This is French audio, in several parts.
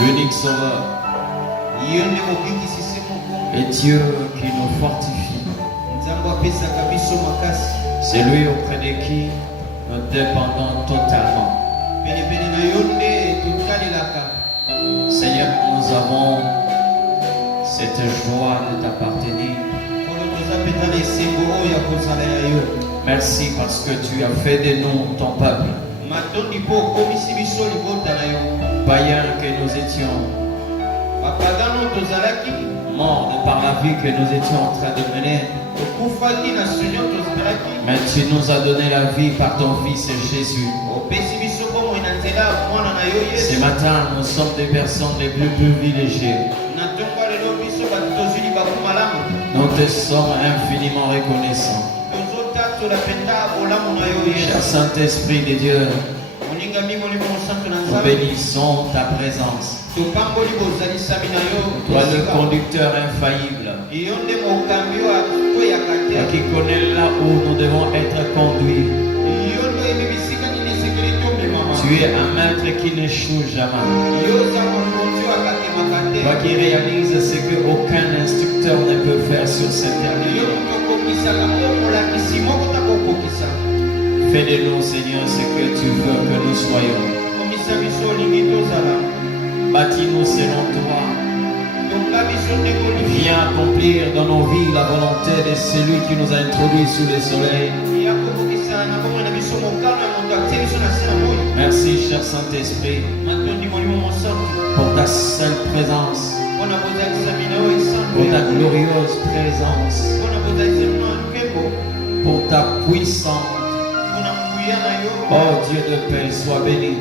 l'unique sauveur, et Dieu qui nous fortifie. C'est lui auprès de qui nous dépendons totalement. Seigneur, nous avons cette joie de t'appartenir. Merci parce que tu as fait de nous ton peuple. Païens que nous étions, morts de par la vie que nous étions en train de mener. Mais tu nous as donné la vie par ton Fils Jésus. Ce matin, nous sommes des personnes les plus privilégiées. Nous te sommes infiniment reconnaissants. Cher Saint-Esprit de Dieu, nous bénissons ta présence. Toi le conducteur infaillible, toi qui connais là où nous devons être conduits. Tu es un maître qui n'échoue jamais. Toi qui réalises ce qu'aucun instructeur ne peut faire sur cette terre. Fais de nous, Seigneur, ce que tu veux que nous soyons. Bâtis-nous selon toi. Viens accomplir dans nos vies la volonté de celui qui nous a introduits sous le soleil. Merci, cher Saint-Esprit, pour ta seule présence, pour ta glorieuse présence, pour ta puissance. Oh Dieu de paix, sois béni.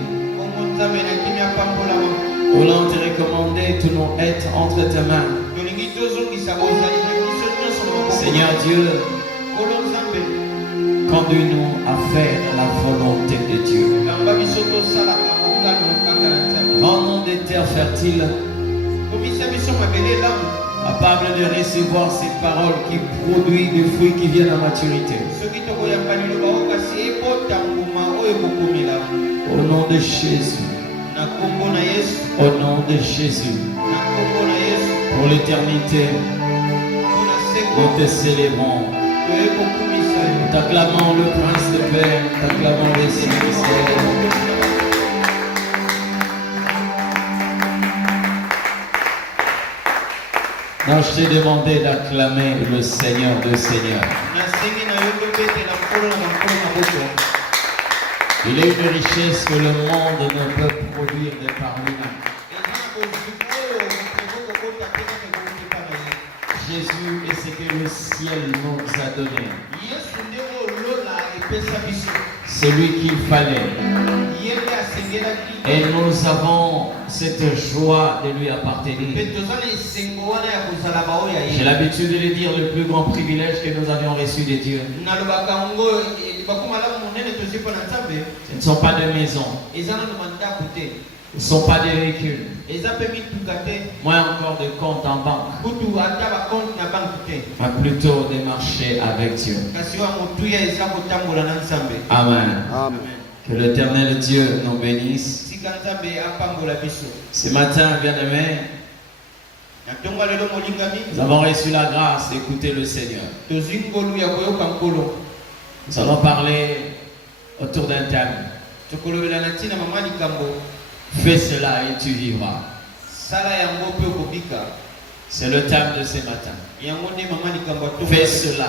Voulons te recommander tous nos êtres entre tes mains. Seigneur Dieu, conduis-nous à faire la volonté de Dieu. Rends-nous des terres fertiles, capables de recevoir ces paroles qui produisent des fruits qui viennent à maturité. Au nom de Jésus. Au nom de Jésus. Pour l'éternité, nous te célébrons. Nous t'acclamons le Prince de paix, nous t'acclamons les Saints. Non, je t'ai demandé d'acclamer le Seigneur de Seigneurs. Il est une richesse que le monde ne peut produire de par lui-même. Jésus est ce que le ciel nous a donné. C'est lui qu'il fallait. Et nous avons cette joie de lui appartenir. J'ai l'habitude de le dire, le plus grand privilège que nous avions reçu de Dieu. Ce ne sont pas de maisons. Ce ne sont pas de véhicules. Moins encore de comptes en banque. Mais plutôt de marcher avec Dieu. Amen. Amen. Que l'Éternel Dieu nous bénisse. Ce matin, bien-aimés, nous avons reçu la grâce d'écouter le Seigneur. Nous allons parler autour d'un thème. Fais cela et tu vivras. C'est le thème de ce matin. Fais cela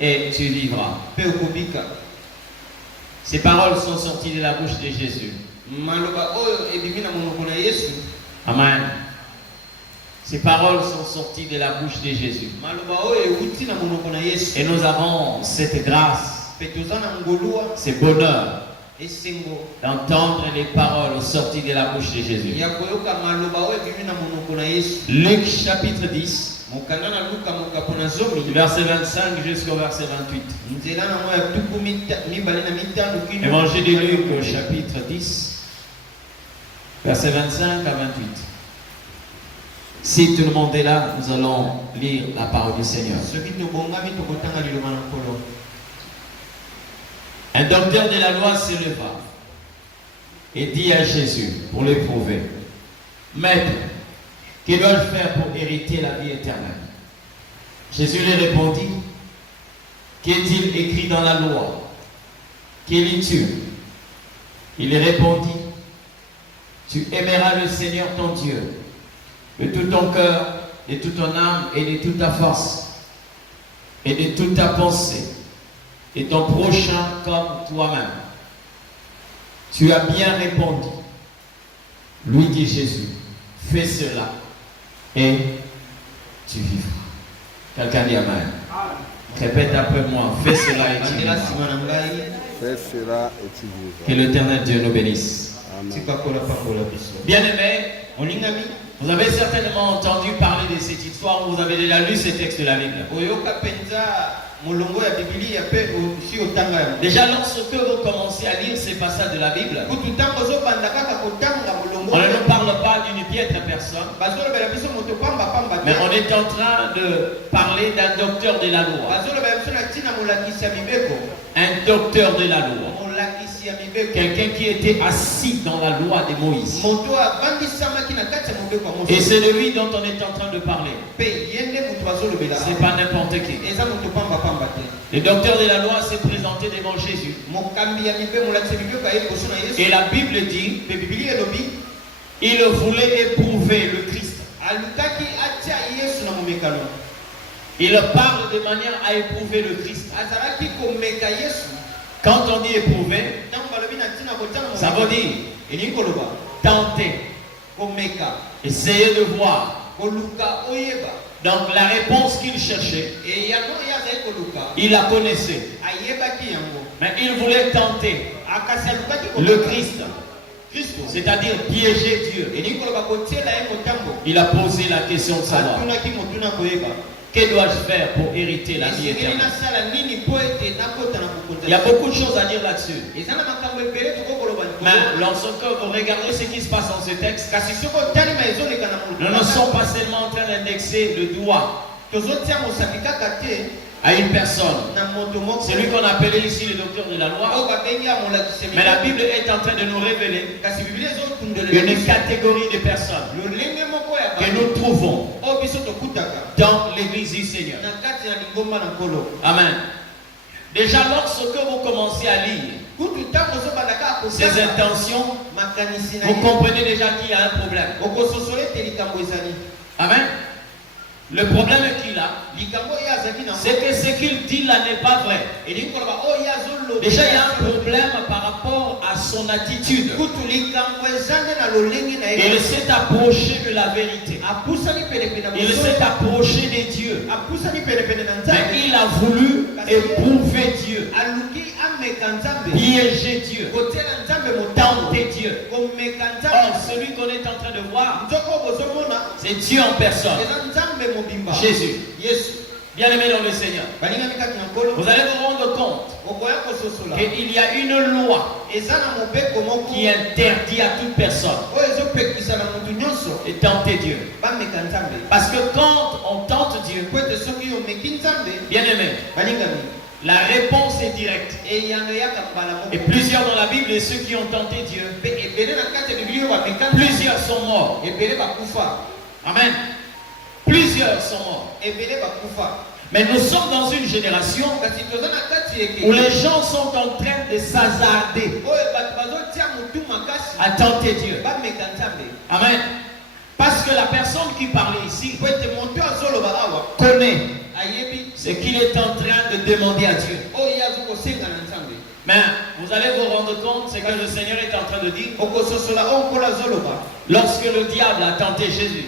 et tu vivras. Ces paroles sont sorties de la bouche de Jésus. Amen. Ces paroles sont sorties de la bouche de Jésus. Et nous avons cette grâce, ce bonheur d'entendre les paroles sorties de la bouche de Jésus. Luc chapitre 10, verset 25 jusqu'au verset 28. Évangile de Luc chapitre 10, verset 25 à 28. Si tout le monde est là, nous allons lire la parole du Seigneur. Un docteur de la loi se leva et dit à Jésus pour l'éprouver, Maître, que dois-je faire pour hériter la vie éternelle? Jésus lui répondit, qu'est-il écrit dans la loi? Que lis-tu? Il lui répondit, tu aimeras le Seigneur ton Dieu de tout ton cœur, de toute ton âme et de toute ta force et de toute ta pensée et ton prochain comme toi-même. Tu as bien répondu. Lui dit Jésus, fais cela et tu vivras. Quelqu'un dit Amen. Répète après moi, fais cela et tu vivras. Fais cela et tu vivras. Que l'Éternel Dieu nous bénisse. Amen. Bien-aimés, vous avez certainement entendu parler de cette histoire, vous avez déjà lu ces textes de la Bible. Déjà, lorsque vous commencez à lire ces passages de la Bible, on ne nous parle pas d'une piètre personne, mais on est en train de parler d'un docteur de la loi. Un docteur de la loi. Quelqu'un qui était assis dans la loi de Moïse. Et c'est de lui dont on est en train de parler. C'est pas n'importe qui. Le docteur de la loi s'est présenté devant Jésus. Et la Bible dit, il voulait éprouver le Christ. Il parle de manière à éprouver le Christ. Quand on dit éprouver, ça veut dire tenter, essayer de voir. Donc la réponse qu'il cherchait, il la connaissait. Mais il voulait tenter le Christ, c'est-à-dire piéger Dieu. Il a posé la question de savoir, que dois-je faire pour hériter la vie éternelle? Il y a beaucoup de choses à dire là-dessus. Mais lorsque vous regardez ce qui se passe dans ce texte, nous ne sommes pas seulement en train d'indexer le doigt à une personne. C'est lui qu'on appelait ici le docteur de la loi. Mais la Bible est en train de nous révéler une catégorie de personnes que nous trouvons dans l'église du Seigneur. Amen. Déjà, lorsque vous commencez à lire ses intentions, vous comprenez déjà qu'il y a un problème. Amen. Le problème qu'il a, c'est que ce qu'il dit là n'est pas vrai. Déjà, il y a un problème par rapport à son attitude. Il s'est approché de la vérité. Il s'est approché des dieux. Mais il a voulu éprouver Dieu, piéger Dieu, tenter Dieu. Or, celui qu'on est en train de voir, c'est Dieu en personne. Jésus. Bien-aimé dans le Seigneur, vous allez vous rendre compte qu'il y a une loi qui interdit à toute personne de tenter Dieu. Parce que quand on tente Dieu, bien-aimé, la réponse est directe. Et plusieurs dans la Bible, et ceux qui ont tenté Dieu, plusieurs sont morts. Amen. Plusieurs sont morts. Mais nous sommes dans une génération où les gens sont en train de s'hasarder à tenter Dieu. Amen. Parce que la personne qui parlait ici connaît ce qu'il est en train de demander à Dieu. Mais vous allez vous rendre compte ce que le Seigneur est en train de dire. Lorsque le diable a tenté Jésus,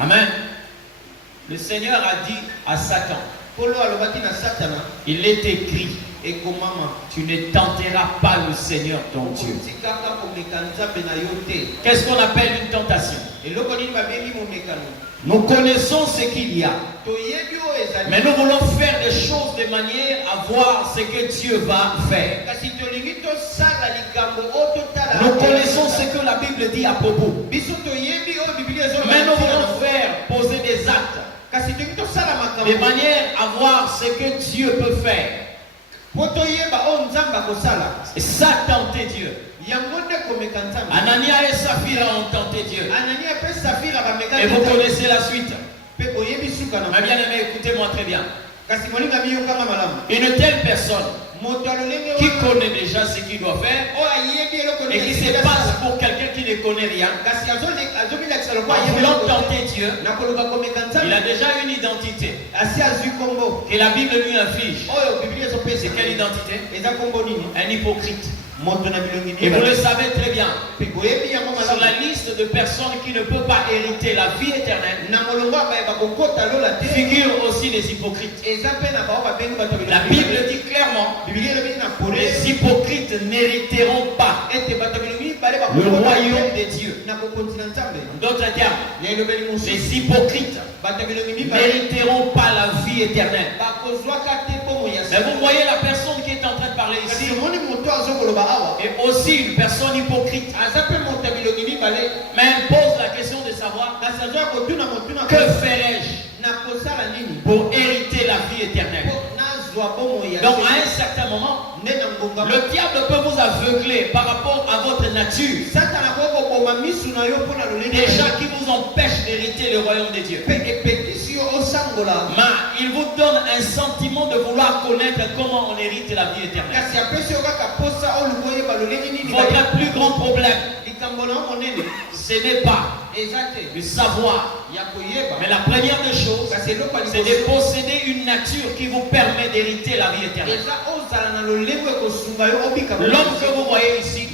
amen, le Seigneur a dit à Satan, il est écrit, tu ne tenteras pas le Seigneur ton Dieu. Qu'est-ce qu'on appelle une tentation? Nous connaissons ce qu'il y a, mais nous voulons faire des choses de manière à voir ce que Dieu va faire. Nous connaissons ce que la Bible dit à propos, mais nous voulons faire poser des actes de manière à voir ce que Dieu peut faire. Et ça tentait Dieu. Anania et Saphira ont tenté Dieu. Et vous connaissez la suite. Ma bien-aimée, écoutez-moi très bien. Une telle personne qui connaît déjà ce qu'il doit faire et qui se passe pour quelqu'un qui ne connaît rien, en voulant tenter Dieu, il a déjà une identité que la Bible lui inflige. C'est quelle identité? Un hypocrite. Et vous le savez très bien, sur la liste de personnes qui ne peuvent pas hériter la vie éternelle, figurent aussi les hypocrites. La Bible dit clairement, les hypocrites n'hériteront pas le royaume des dieux. En d'autres termes, les hypocrites n'hériteront pas la vie éternelle. Mais vous voyez la personne qui est en train de parler ici, et aussi une personne hypocrite. Mais elle pose la question de savoir, que ferais-je pour hériter la vie éternelle? Donc à un certain moment, le diable peut vous aveugler par rapport à votre nature, déjà qui vous empêche d'hériter le royaume de Dieu. Mais il vous donne un sentiment de vouloir connaître comment on hérite la vie éternelle. Votre plus grand problème, ce n'est pas de savoir, mais la première des choses, c'est de posséder une nature qui vous permet d'hériter la vie éternelle. L'homme que vous voyez ici,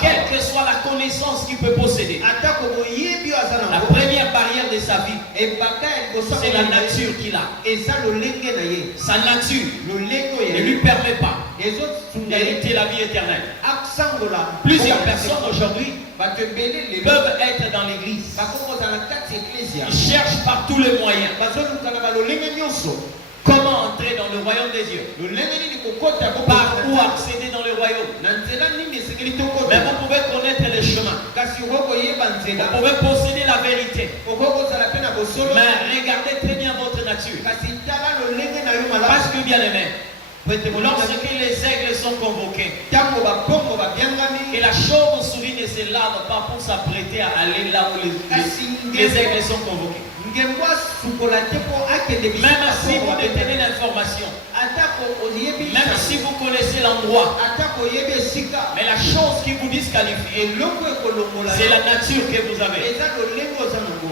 quelle que soit la connaissance qu'il peut posséder, la première barrière de sa vie, c'est la nature qu'il a. Sa nature ne lui permet pas d'hériter la vie éternelle. Plusieurs personnes aujourd'hui peuvent être dans l'église. Ils cherchent par tous les moyens comment entrer dans le royaume des dieux, par où accéder dans le royaume. Mais vous pouvez connaître les chemins, vous pouvez posséder la vérité, mais regardez très bien votre nature. Parce que bien aimé, lorsque les aigles sont convoqués, et la chauve-souris ne se lave pas pour s'apprêter à aller là où les aigles sont convoqués. Même si vous détenez l'information, même si vous connaissez l'endroit, mais la chose qui vous disqualifie, c'est la nature que vous avez.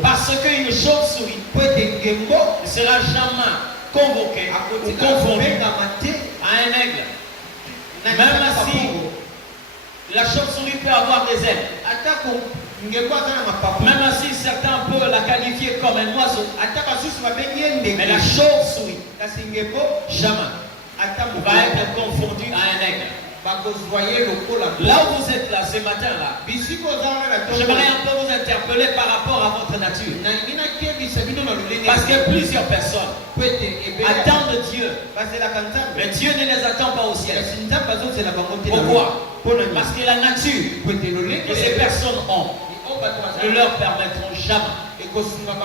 Parce qu'une chauve-souris ne sera jamais convoquée ou confondue à un aigle. Même si la chauve-souris peut avoir des ailes, même si certains peuvent la qualifier comme un oiseau, mais la chauve-souris jamais va être confondue à un aigle. Là où vous êtes là ce matin-là, j'aimerais un peu vous interpeller par rapport à votre nature. Parce que plusieurs personnes attendent Dieu, mais Dieu ne les attend pas au ciel. Pourquoi? Parce que la nature que ces personnes ont ne leur permettront jamais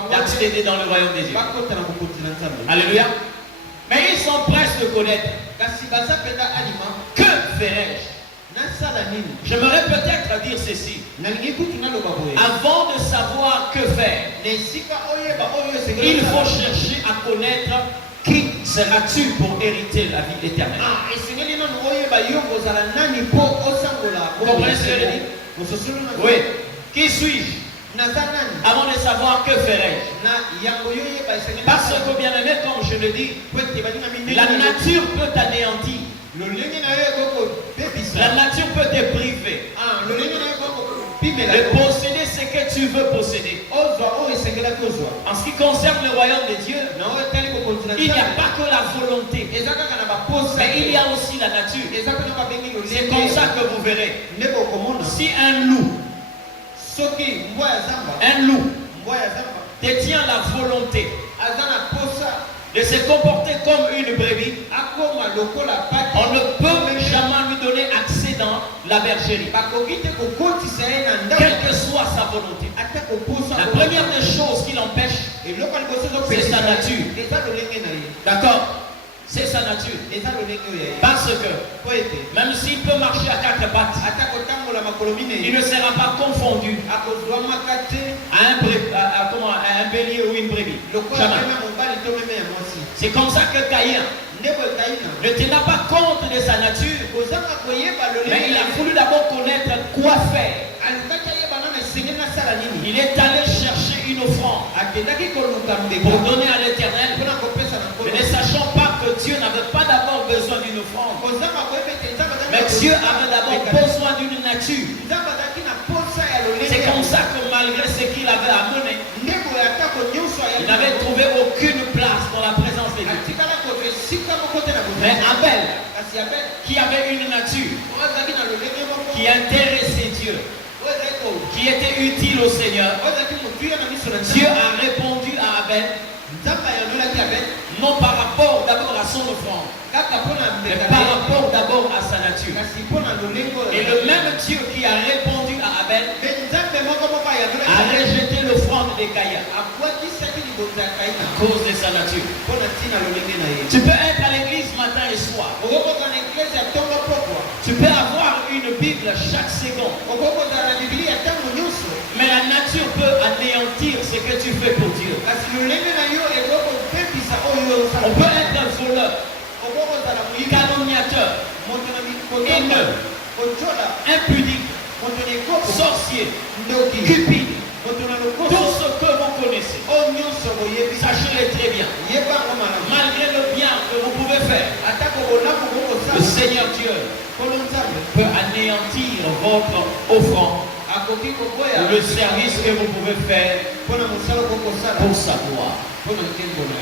d'accéder dans le royaume des dieux. Alléluia. Mais ils sont prêts de connaître. Que ferais-je? J'aimerais peut-être dire ceci. Avant de savoir que faire, il faut chercher à connaître qui seras-tu pour hériter la vie éternelle. Vous comprenez ce que je dis? Oui. Qui suis-je? Avant de savoir que ferais-je? Parce que bien aimé, comme je le dis, la nature peut t'anéantir. La nature peut te priver de posséder ce que tu veux posséder. En ce qui concerne le royaume de Dieu, il n'y a pas que la volonté, mais il y a aussi la nature. C'est comme ça que vous verrez. Si un loup détient la volonté de se comporter comme une brebis, on ne peut jamais lui donner accès dans la bergerie, quelle que soit sa volonté. La première des choses qui l'empêche, c'est sa nature. D'accord? C'est sa nature. Parce que même s'il peut marcher à quatre pattes, il ne sera pas confondu à un bélier ou une brebis. C'est comme ça que Caïn ne tenait pas compte de sa nature, mais il a voulu d'abord connaître quoi faire. Il est allé chercher une offrande pour donner à l'Éternel, mais ne sachant pas que Dieu n'avait pas d'abord besoin d'une offrande, mais Dieu avait d'abord besoin d'une nature. C'est comme ça que malgré ce qu'il avait amené, il n'avait trouvé aucune place dans la présence de Dieu. Mais Abel, qui avait une nature, qui intéressait Dieu, qui était utile au Seigneur, Dieu a répondu à Abel, non par rapport d'abord à son offrande, mais par rapport d'abord à sa nature. Et le même Dieu qui a répondu à Abel a rejeté l'offrande de Caïn à cause de sa nature. Tu peux être à l'église matin et soir. Tu peux avoir une Bible chaque seconde. Mais la nature peut anéantir ce que tu fais pour Dieu. On peut être un voleur, calomniateur, haineux, impudique, sorcier, cupide. Tout ce que vous connaissez, sachez-le très bien. Malgré le bien que vous pouvez faire, le Seigneur Dieu peut anéantir votre offrande, le service que vous pouvez faire pour sa gloire.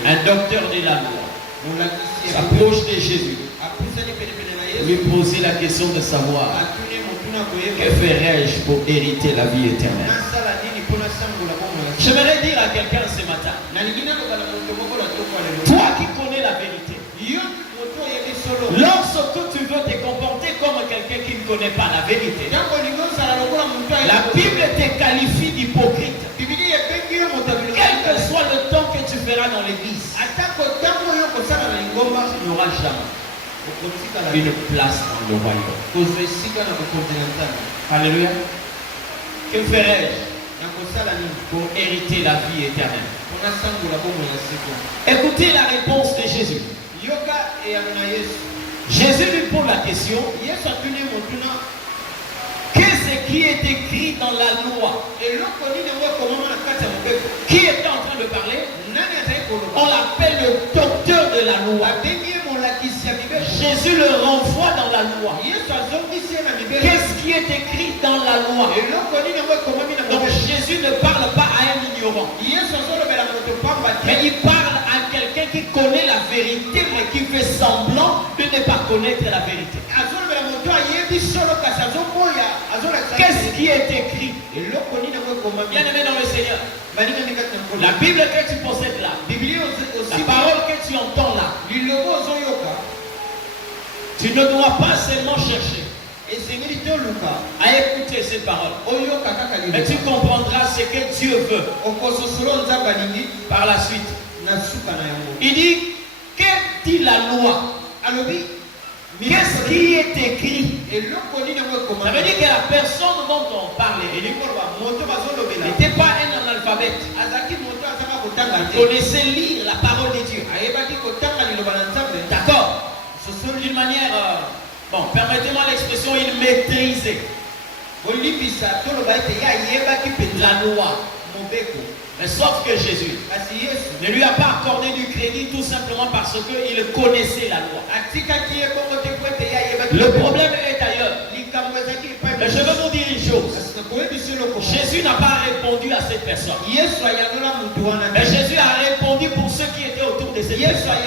Un docteur de la loi s'approche de Jésus, lui poser la question de savoir: que ferais-je pour hériter la vie éternelle? J'aimerais dire à quelqu'un ce matin, toi qui connais la vérité, lorsque tu veux te comporter comme quelqu'un qui ne connaît pas la vérité, la Bible te qualifie d'hypocrite. Quel que soit le temps que tu feras dans l'église, il n'y aura jamais une place dans le royaume. Alléluia. Que ferais-je pour hériter la vie éternelle? Écoutez la réponse de Jésus. Jésus lui pose la question: qu'est-ce qui est écrit dans la loi? Qui est en train de parler? On l'appelle le docteur de la loi. Jésus le renvoie dans la loi. Qu'est-ce qui est écrit dans la loi? Donc Jésus ne parle pas à un ignorant, mais il parle à quelqu'un qui connaît la vérité, mais qui fait semblant de ne pas connaître la vérité. Qu'est-ce qui est écrit? Bien aimé dans le Seigneur, la Bible que tu possèdes là, la parole que tu entends là, tu ne dois pas seulement chercher à écouter ces paroles, mais tu comprendras ce que Dieu veut par la suite. Il dit: que dit la loi? Qu'est-ce qui est écrit? Ça veut dire que la personne dont on parlait n'était pas un analphabète. Il connaissait lire la parole de Dieu. D'accord? D'une manière, bon, permettez-moi l'expression, il maîtrisait la loi. Mais sauf que Jésus ne lui a pas accordé du crédit tout simplement parce qu'il connaissait la loi. Le problème est ailleurs. Mais je veux vous dire une chose. Jésus n'a pas répondu à cette personne, mais Jésus a répondu pour ceux qui étaient autour de cette personne.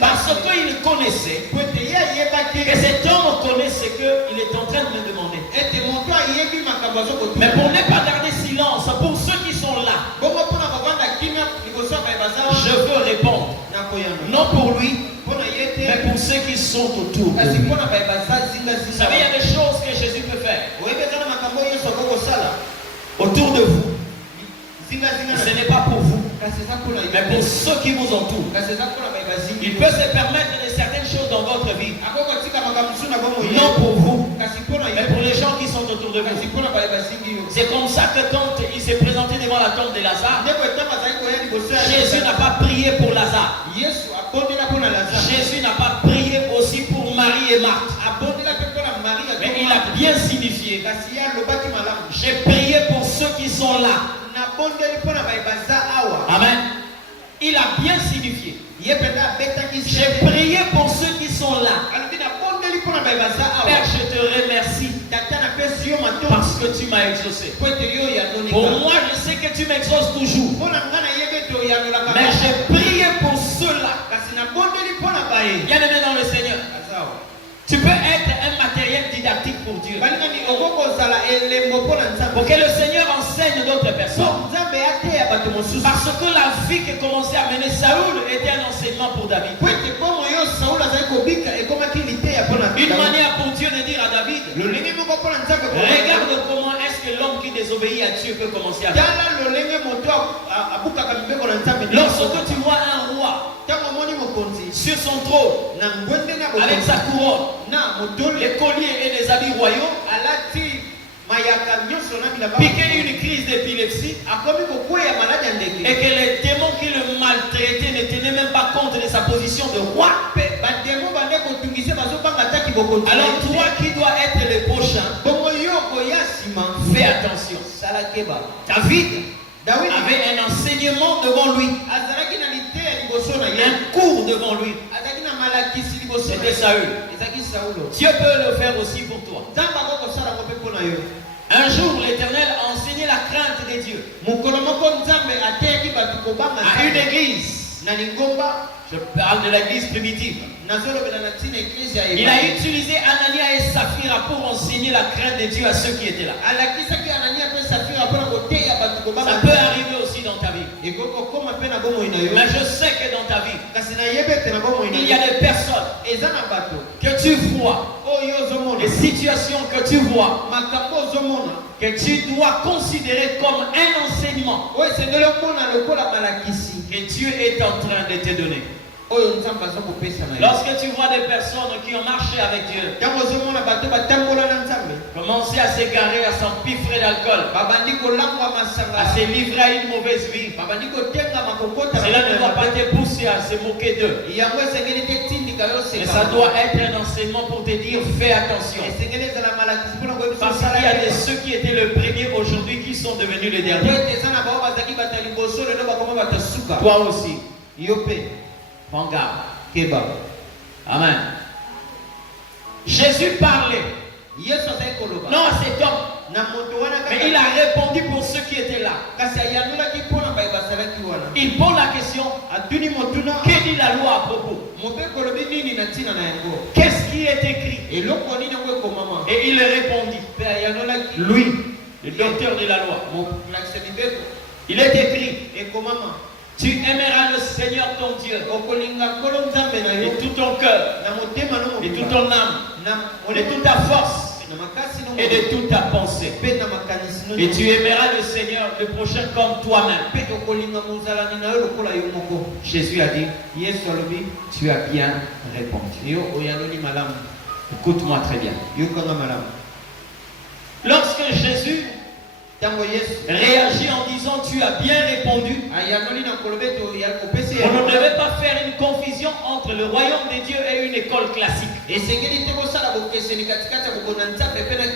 Parce qu'il connaissait que cet homme connaît ce qu'il est en train de me demander. Mais pour ne pas garder silence, pour ceux qui sont là, je veux répondre. Non pour lui, mais pour ceux qui sont autour de lui. Vous savez, il y a des choses que Jésus peut faire autour de vous. Ce n'est pas pour vous, mais pour ceux qui vous entourent. Il peut se permettre de certaines choses dans votre vie. Non pour vous, mais pour les gens qui sont autour de vous. C'est comme ça que quand il s'est présenté devant la tombe de Lazare, Jésus n'a pas prié pour Lazare. Jésus n'a pas prié aussi pour Marie et Marthe. Mais il a bien signifié. J'ai prié pour ceux qui sont là. Amen. Il a bien signifié. J'ai prié pour ceux qui sont là. Père, je te remercie parce que tu m'as exaucé. Pour moi, je sais que tu m'exauces toujours. Mais j'ai prié pour ceux-là. Bien aimé dans le Seigneur. Tu peux être un matériel didactique pour Dieu. Pour que le Seigneur enseigne d'autres personnes. Parce que la vie que commençait à mener Saoul était un enseignement pour David. Une manière pour Dieu de dire à David, regarde comment est-ce que l'homme qui désobéit à Dieu peut commencer à vivre. Lorsque tu vois un roi sur son trône, avec sa couronne, les colliers et les habits royaux, piquer une crise d'épilepsie, et que les démons qui le maltraitaient ne tenaient même pas compte de sa position de roi. Alors toi qui dois être le prochain, fais attention. David avait un enseignement devant lui, un cours devant lui. C'était Saül. Dieu peut le faire aussi pour toi. Un jour, l'Éternel a enseigné la crainte des dieux à une église. Je parle de l'église primitive. Il a utilisé Anania et Saphira pour enseigner la crainte de Dieu à ceux qui étaient là. Ça peut arriver aussi dans ta vie. Mais je sais que dans ta vie, il y a des personnes que tu vois, des situations que tu vois, que tu dois considérer comme un enseignement que Dieu est en train de te donner. Lorsque tu vois des personnes qui ont marché avec Dieu commencer à s'égarer, à s'empiffrer d'alcool, à se livrer à une mauvaise vie, cela ne doit pas te pousser à se moquer d'eux. Mais ça doit être un enseignement pour te dire fais attention. Parce qu'il y a de ceux qui étaient le premier aujourd'hui qui sont devenus les derniers. Toi aussi. Prends garde. Amen. Jésus parlait. Non à cet homme. Mais il a répondu pour ceux qui étaient là. Il pose la question. Que dit la loi à propos? Qu'est-ce qui est écrit? Et il répondit. Lui, le docteur de la loi. Il est écrit. Tu aimeras le Seigneur ton Dieu de tout ton cœur, de toute ton âme, de toute ta force et de toute ta pensée. Et tu aimeras le Seigneur, le prochain comme toi-même. Jésus a dit, tu as bien répondu. Écoute-moi très bien. Lorsque Jésus réagit en disant tu as bien répondu, on ne devait pas faire une confusion entre le royaume des dieux et une école classique.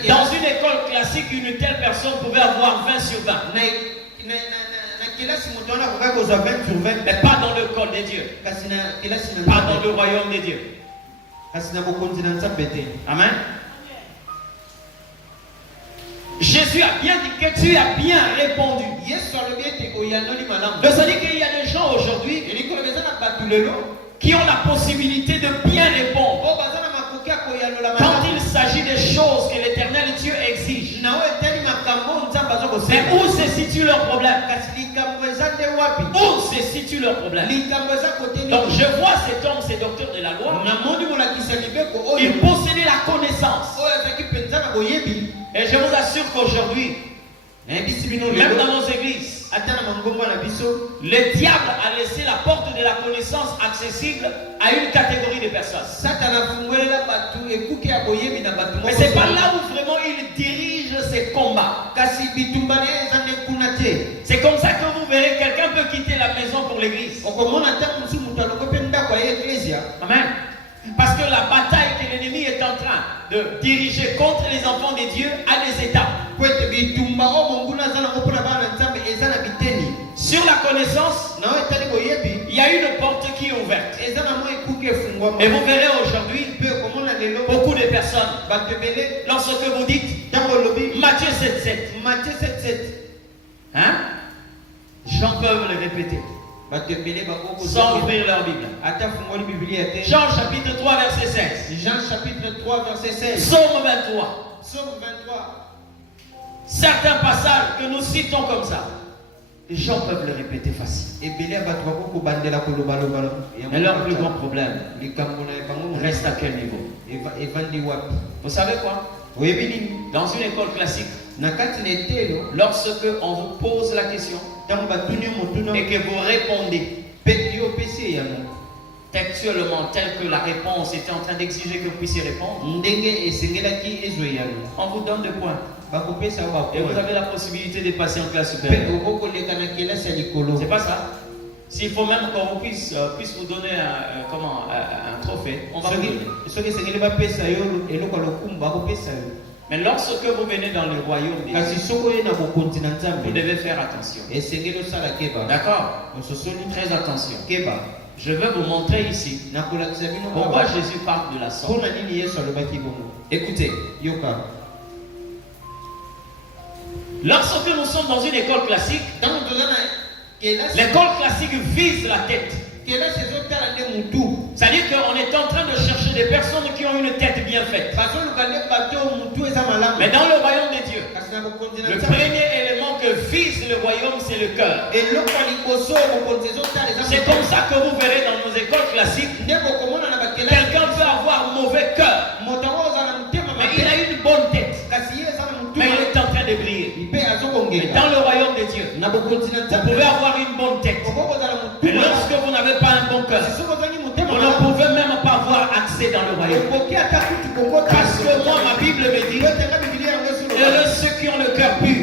Dans une école classique, une telle personne pouvait avoir 20 sur 20. Mais pas dans l'école des dieux. Pas dans le royaume des dieux. Amen. Jésus a bien dit que tu as bien répondu. Ça dit qu'il y a des gens aujourd'hui qui ont la possibilité de bien répondre quand il s'agit des choses que l'Éternel Dieu exige. Mais où se situe leur problème? Où se situe leur problème? Donc je vois cet homme, ce docteur de la loi, il possédait la connaissance. Et je vous assure qu'aujourd'hui, même dans nos églises, Le diable a laissé la porte de la connaissance accessible à une catégorie de personnes. Mais c'est pas là où vraiment il dirige ses combats. C'est comme ça que vous verrez, quelqu'un peut quitter la maison pour l'église. Amen. Parce que la bataille que l'ennemi est en train de diriger contre les enfants de Dieu a des étapes. Sur la connaissance, il y a une porte qui est ouverte. Et vous verrez aujourd'hui beaucoup de personnes, lorsque vous dites Matthieu 7,7, hein? Gens peuvent le répéter sans ouvrir leur Bible. Jean chapitre 3 verset 16. Jean chapitre 3 verset 16. Psaume 23. Psaume 23. Certains passages que nous citons comme ça, les gens peuvent le répéter facile. Mais leur plus grand problème reste à quel niveau? Vous savez quoi? Dans une école classique, lorsque on vous pose la question et que vous répondez textuellement tel que la réponse était en train d'exiger que vous puissiez répondre, on vous donne 2 points. Et vous avez la possibilité de passer en classe supérieure. C'est pas ça. S'il faut même qu'on puisse vous donner un trophée, on va vous donner. Mais lorsque vous venez dans le royaume de Dieu, vous devez faire attention. D'accord? Très attention. Je vais vous montrer ici pourquoi Jésus parle de la sorte. Écoutez. Lorsque nous sommes dans une école classique, l'école classique vise la tête. C'est-à-dire qu'on est en train de chercher des personnes qui ont une tête bien faite. Mais dans le royaume de Dieu, le premier élément que vise le royaume, c'est le cœur. C'est comme ça que vous verrez dans nos écoles classiques, quelqu'un peut avoir mauvais cœur, mais il a une bonne tête, mais il est en train de briller. Mais dans le royaume de Dieu, vous pouvez avoir une bonne tête, mais lorsque vous n'avez pas un bon cœur, vous ne pouvez même pas avoir accès dans le royaume. Parce que moi, ma Bible me dit, heureux ceux qui ont le cœur pur,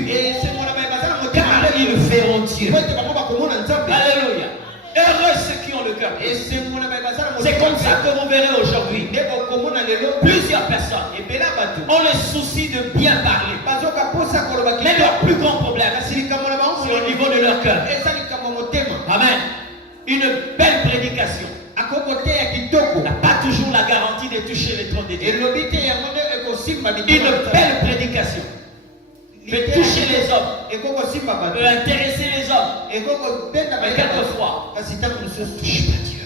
car ils verront Dieu. Alléluia. Heureux ceux qui ont le cœur pur. C'est comme ça que vous verrez aujourd'hui. Plusieurs personnes ont le souci de bien parler. Mais leur plus grand problème, c'est au niveau de leur cœur. Amen. Une belle prédication n'a pas toujours la garantie de toucher le trône de Dieu. Une belle prédication peut toucher les hommes, peut intéresser les hommes, mais quelquefois, ne touche pas Dieu.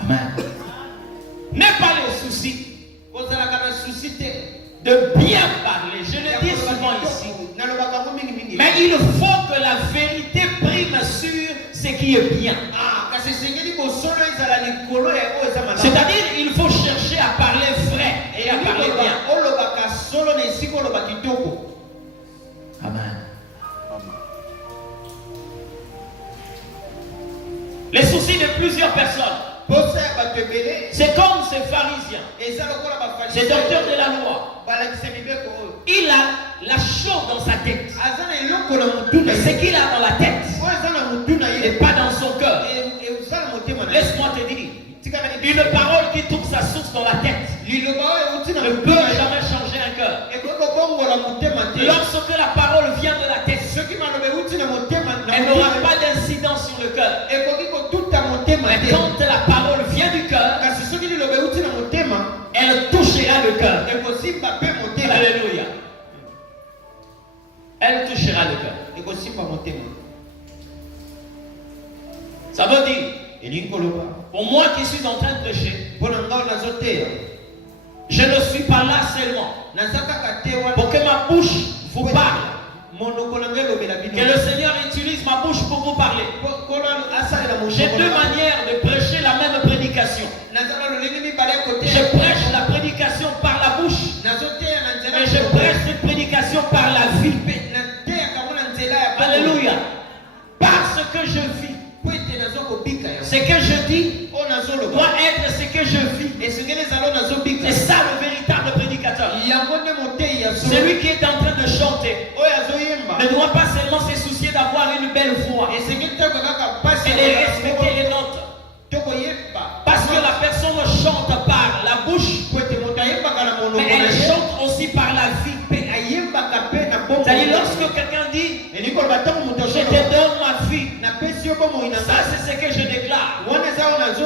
Amen. N'est pas le souci de bien parler. Je le dis souvent ici. Mais il faut que la vérité prime sur ce qui est bien. C'est-à-dire, il faut chercher à parler vrai et à parler bien. Amen. Les soucis de plusieurs personnes, c'est comme ces pharisiens, ces docteurs de la loi. Il a la chose dans sa tête. Mais ce qu'il a dans la tête et pas dans son cœur. Laisse-moi te dire, une parole qui trouve sa source dans la tête ne peut jamais changer un cœur. Lorsque la parole vient de la tête, elle n'aura pas d'incidence sur le cœur. Mais quand la parole vient du cœur, elle touchera le cœur. Alléluia. Elle touchera le cœur. Ça veut dire, pour moi qui suis en train de prêcher, je ne suis pas là seulement pour que ma bouche vous parle. Que le Seigneur utilise ma bouche pour vous parler. J'ai 2 manières de prêcher la même prédication. Je prêche la prédication par la bouche, et je prêche cette prédication par la vie. doit être ce que je vis. C'est ça le véritable prédicateur. Celui qui est en train de chanter ne doit pas seulement se soucier d'avoir une belle voix et de respecter les notes. Parce que la personne chante par la bouche, mais elle chante aussi par la vie. C'est-à-dire lorsque quelqu'un dit je te donne ma vie, ça c'est ce que je déclare.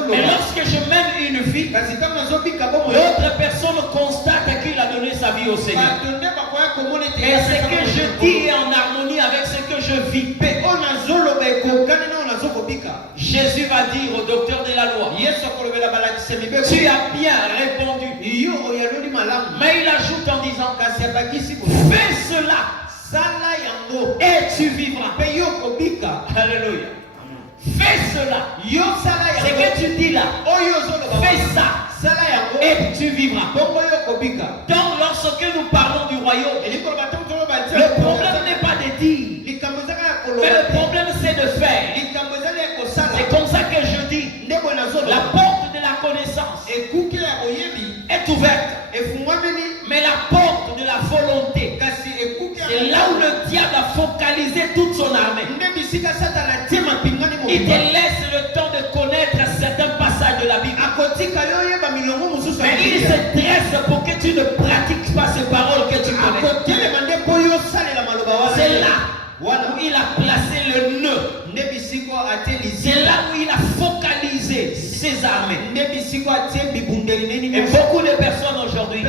Mais lorsque je mène une vie, l'autre personne constate qu'il a donné sa vie au Seigneur. Et ce que je dis est en harmonie avec ce que je vis. Jésus va dire au docteur de la loi, tu as bien répondu. Mais il ajoute en disant, fais cela et tu vivras. Alléluia. Fais cela. Ce que tu dis là, fais ça et tu vivras. Donc lorsque nous parlons du royaume, le problème n'est pas de dire, mais le problème c'est de faire. C'est comme ça que je dis, la porte de la connaissance est ouverte, mais la porte de la volonté, c'est là où le diable a focalisé toute son armée. Il te laisse le temps de connaître certains passages de la Bible, mais il se dresse pour que tu ne pratiques pas ces paroles que tu connais. C'est là où il a placé le nœud. C'est là où il a focalisé ses armées. Et beaucoup de personnes aujourd'hui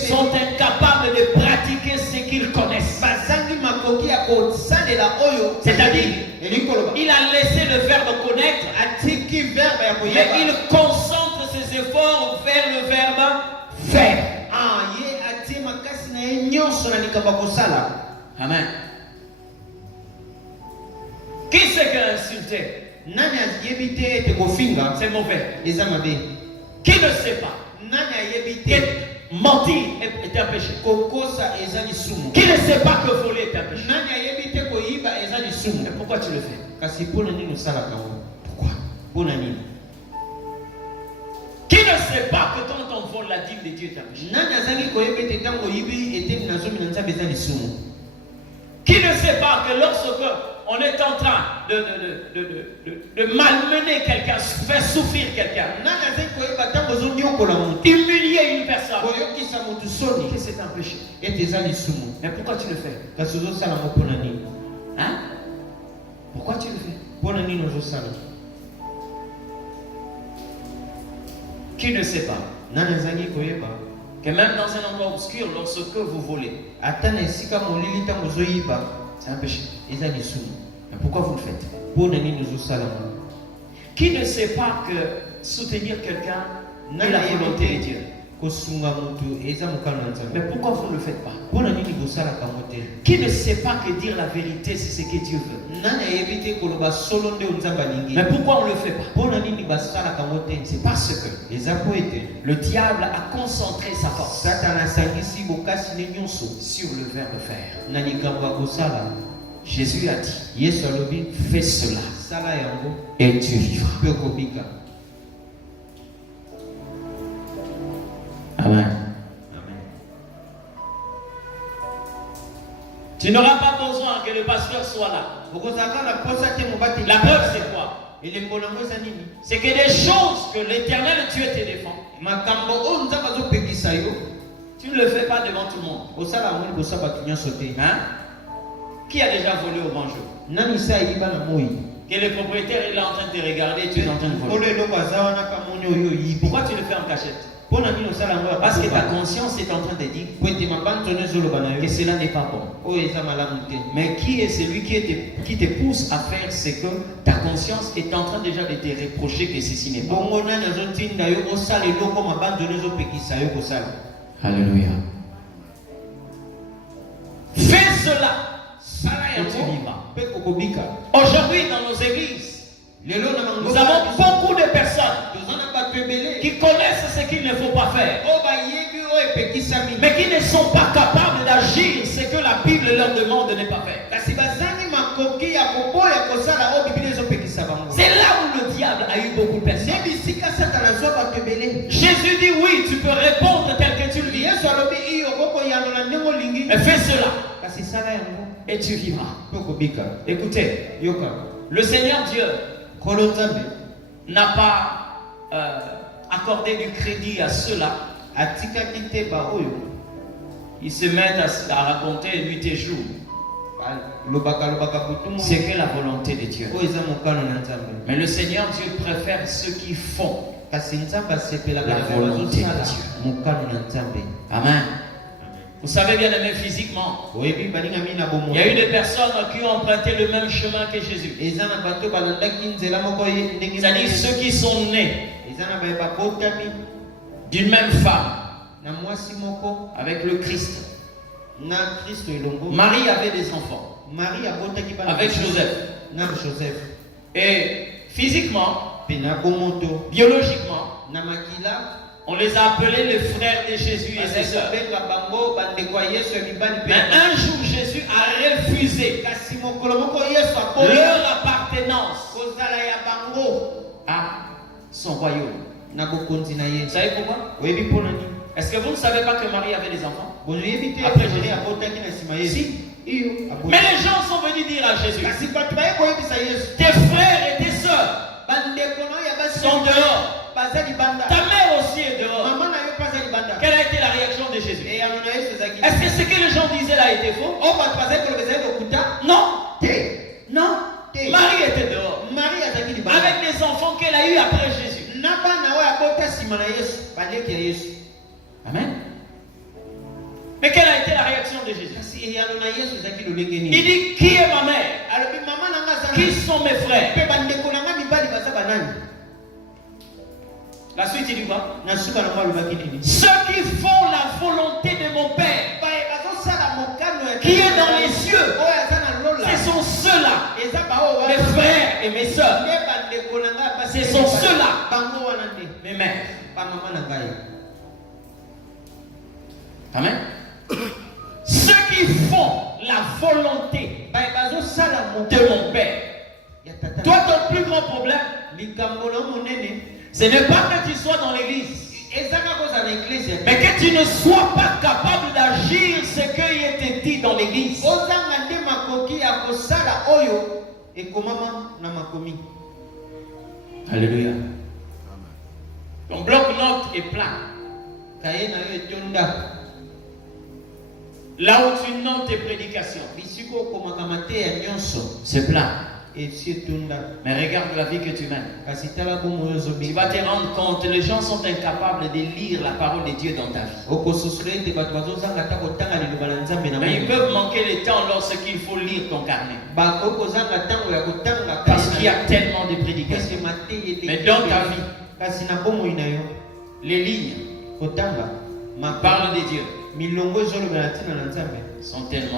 sont incapables de pratiquer ce qu'ils connaissent. C'est-à-dire, il a laissé le verbe connaître, mais il concentre ses efforts vers le verbe faire. Amen. Qui c'est qui a insulté? C'est mauvais. Qui ne sait pas que mentir est un péché? Qui ne sait pas que voler est un péché? Mais pourquoi tu le fais? Pourquoi? Qui ne sait pas que quand on vole la dîme de Dieu est un péché? Qui ne sait pas que lorsque on est en train de malmener quelqu'un, faire souffrir quelqu'un, humilier une personne, que c'est un péché? Mais pourquoi tu le fais? Hein? Pourquoi tu le fais? Qui ne sait pas que même dans un endroit obscur, lorsque vous volez, c'est un péché. Mais pourquoi vous le faites? Qui ne sait pas que soutenir quelqu'un est la volonté de Dieu? Mais pourquoi vous ne le faites pas? Qui ne sait pas que dire la vérité c'est ce que Dieu veut? Mais pourquoi on ne le fait pas? C'est parce que le diable a concentré sa force sur le verbe faire. Jésus a dit, fais cela et tu vivras. Amen. Tu n'auras pas besoin que le pasteur soit là. La preuve c'est quoi? C'est que des choses que l'Éternel Dieu te défend, tu ne le fais pas devant tout le monde. Hein? Qui a déjà volé au bonjour? Que le propriétaire est là en train de te regarder et tu es en train de voler. Pourquoi tu le fais en cachette? Parce que ta conscience est en train de dire que cela n'est pas bon. Mais qui est celui qui te pousse à faire ce que ta conscience est en train déjà de te reprocher que ceci n'est pas bon? Alléluia. Fais cela et tu vivras. Aujourd'hui dans nos églises, nous avons beaucoup de personnes qui connaissent ce qu'il ne faut pas faire, mais qui ne sont pas capables d'agir ce que la Bible leur demande de ne pas faire. C'est là où le diable a eu beaucoup de personnes. Fais cela kasi sala yango et tu vivras. po kobika. Écoutez, Yoka. le Seigneur Dieu Kolo Nzambe n'a pas accordé du crédit à ceux-là. atikaki te ba oyo Ils se mettent à raconter nuit et jour. lobaka kutumu. C'est que la volonté de Dieu. Oyo eza mokano na Nzambe. Mais le Seigneur Dieu préfère ceux qui font. Kasi Nzambe asepelaka La na volonté de bazosala Dieu. mokano na Nzambe. Amen. Vous savez bien aimé physiquement, Oyebi balingami na bomo. il y a eu des personnes qui ont emprunté le même chemin que Jésus. Eza na bato balandaki nzela moko ndenge C'est-à-dire ceux qui sont nés eza na ba botami d'une même femme na mwasi moko avec le Christ. na Kristo elongo. Marie avait des enfants Marie abotaki bana avec Joseph. na Joseph. Et physiquement, Pe na bomoto biologiquement, na makila on les a appelés les frères de Jésus et ses sœurs. benga bango bandeko ya Yesu ya mibali pe. Mais un jour, Jésus a refusé Kasi mokolo moko Yesu leur appartenance kozala ya bango à son royaume. na bokonzi na ye. Vous savez pourquoi? Oyebi mpona nini? Est-ce que vous ne savez pas que Marie avait des enfants? Boyebi te Après Marie Jésus. abotaki na nsima Yesu. Si. Iyo Mais les gens sont venus dire à Jésus, kasi bato baye koyebisa Yesu tes frères et tes sœurs bandeko na ya basi sont dehors. baza libanda. Ta mère aussi est dehors. Mama na yo baza libanda. Quelle a été la réaction de Jésus? Et ya na Yesu ezaki. Est-ce que ce que les gens disaient là était faux? O bato baza kolobeza lokuta Non. te. Non. Te. Marie était dehors. Marie azaki libanda. Avec les enfants qu'elle a eus après Jésus. na bana oyo abota nsima na Yesu bandeko ya Yesu. Amen. Mais quelle a été la réaction de Jésus? Kasi eyano na Yesu ezaki lolenge Il nini? dit, qui est ma mère? Alobi mama na nga Qui aza sont mes frères? pe bandeko na nga mibali baza banani? La suite, il dit quoi? Na suka na mwa alobaki nini? Ceux qui font la volonté de mon Père, Baye bazosala mokano ya qui est dans les cieux, oyo aza na lola. ce sont ceux-là, Eza bao mes frères et mes sœurs. nde bandeko na nga basi. Ce sont ceux-là, bango wana nde mes mères. bamama na ngai. Amen. Ceux qui font la volonté Baye bazosala de mokano mon Père. ya tata. Toi, ton plus grand problème, likambo na monene ce n'est pas que tu sois dans l'église, ezaka kozala na eklise mais que tu ne sois pas capable d'agir ce qui était dit dans l'église. ozanga nde makoki ya kosala oyo ekomama na makomi. Alléluia. Ton bloc-notes est plein. Kaye na yo etonda Là où tu notes tes prédications, bisiko okomaka mateya nyonso c'est plein. esi etonda. Mais regarde la vie que tu mènes. Kasi tala bomo oyo Tu ozobi vas te rendre compte, les gens sont incapables de lire la parole de Dieu dans ta vie. okososola ete bato bazozanga ata kotanga liloba na Nzambe na Mais ils moi. peuvent manquer le temps lorsqu'il faut lire ton carnet. bakoki kozanga ntango ya kotanga Parce qu'il y a tellement de prédications. kasi mateya Mais dans ta vie, kasi na bomoi na yo les lignes kotanga parlent de Dieu milongo ezolobela ntina na Nzambe sont tellement